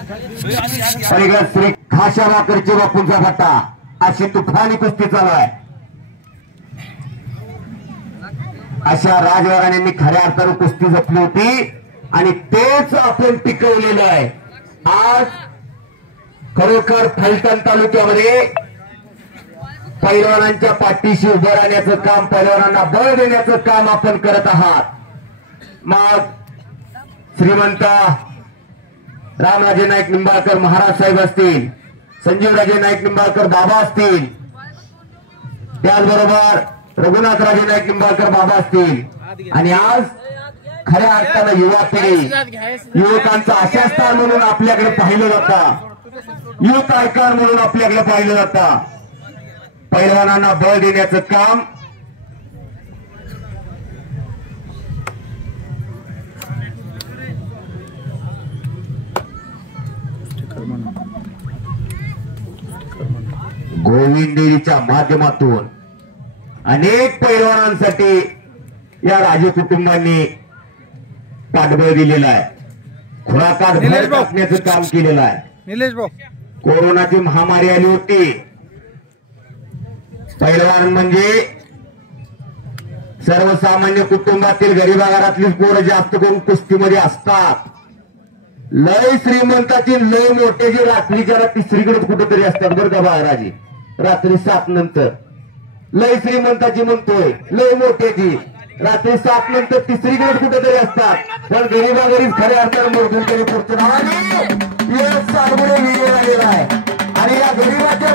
पलीकडे श्री खाशा वाकरची बापूंचा पट्टा अशी तुफानी कुस्ती चालू आहे. अशा राजवाराण्यांनी खऱ्या अर्थानं कुस्ती जपली होती आणि तेच आपण टिकवलेलं आहे. आज खरोखर फलटण तालुक्यामध्ये पैलवानांच्या पाठीशी उभं राहण्याचं काम, पैलवानांना बळ देण्याचं काम आपण करत आहात. मग श्रीमंत रामराजे नाईक निंबाळकर महाराज साहेब असतील, संजीवराजे नाईक निंबाळकर बाबा असतील, त्याचबरोबर रघुनाथराजे नाईक निंबाळकर बाबा असतील आणि आज खऱ्या अर्थानं युवा पिढी युवकांचा आशास्थान म्हणून आपल्याकडे पाहिलं जातं, युथ आयकॉन म्हणून आपल्याकडे पाहिलं जातं. पैलवानांना बळ देण्याचं काम गोविंदेवीच्या माध्यमातून अनेक पैलवानांसाठी या राजे कुटुंबांनी पाठबळ दिलेलं आहे. खुराकात भर टाकण्याचं काम केलेलं आहे. निलेश भाऊ, कोरोनाची महामारी आली होती. पैलवान म्हणजे सर्वसामान्य कुटुंबातील गरीब घरातलीच पोरं जास्त करून कुस्तीमध्ये असतात. लय श्रीमंताची लय मोठ्याची रात्रीच्या तिसरीकडे कुठेतरी असतात बरं का बाळराजी. रात्री 7 नंतर लय श्रीमंताची म्हणतोय, लय मोठ्याची रात्री 7 नंतर तिसरीकडे कुठेतरी असतात. पण गरीबागरीब खऱ्या अर्थानं मोडून तरी पुढचं नावाने विजय झालेला आहे आणि या गरीबाच्या